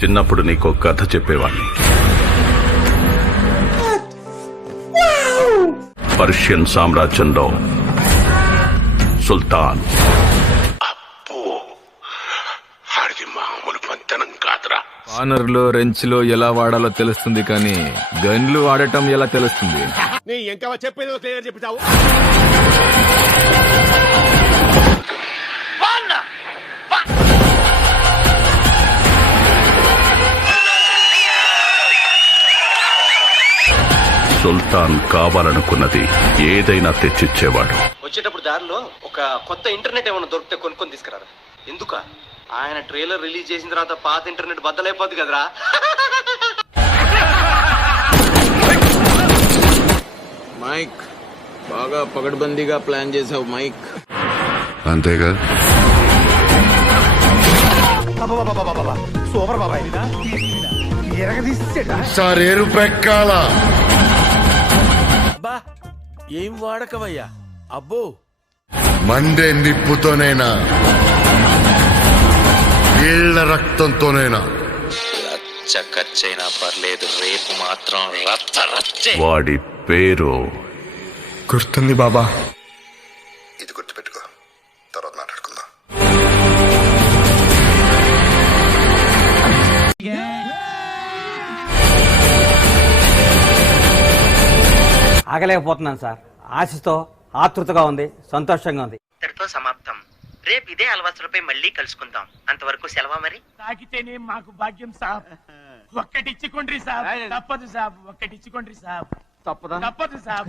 చిన్నప్పుడు నీకో కథ చెప్పేవాణ్ణి. పర్షియన్ సామ్రాజ్యంలో సుల్తాన్. అబ్బో, ఆడిది మామూలు పంతనం కాదురా. ఆనర్లో రెంచ్లో ఎలా వాడాలో తెలుస్తుంది, కానీ గన్లు వాడటం ఎలా తెలుస్తుంది? నీ ఇంకా చెప్పేది క్లియర్ చెప్తావు. సుల్తాన్ కావాలనుకున్నది ఏదైనా తెచ్చిచ్చేవాడు. వచ్చేటప్పుడు దారిలో ఒక కొత్త ఇంటర్నెట్ ఏమైనా దొరికితే కొనుక్కొని తీసుకురారా. ఎందుక ఆయన ట్రైలర్ రిలీజ్ చేసిన తర్వాత పాత ఇంటర్నెట్ బద్దలైపోద్ది కదరా. మైక్ బాగా పగడ్బందీగా ప్లాన్ చేసావు మైక్. అంతేగా. సూపర్ బాబాయ్, సారేరు పెక్కాల. అబ్బా ఏం వాడకవయ్యా. అబ్బో మండే నిప్పుతోనైనా వీళ్ళ రక్తంతోనైనా ఖర్చైనా పర్లేదు, రేపు మాత్రం రచ్చ రచ్చే. వాడి పేరు గుర్తుంది బాబా. ఇది గుర్తుపెట్టుకో, తర్వాత మాట్లాడుకుందాం. ఆగలేకపోతున్నాను సార్. ఆశతో ఆతృతగా ఉంది, సంతోషంగా ఉంది. ఇంతటితో సమాప్తం. రేపు ఇదే అలవాసులపై మళ్ళీ కలుసుకుందాం. అంతవరకు సెలవా మరి. తాకితేనే మాకు భాగ్యం సాబ్. ఒక్కటిచ్చుకోండి సాబ్, తప్పదు సాబ్, ఒక్కటిచ్చుకోండి సాబ్, తప్పదు సాబ్.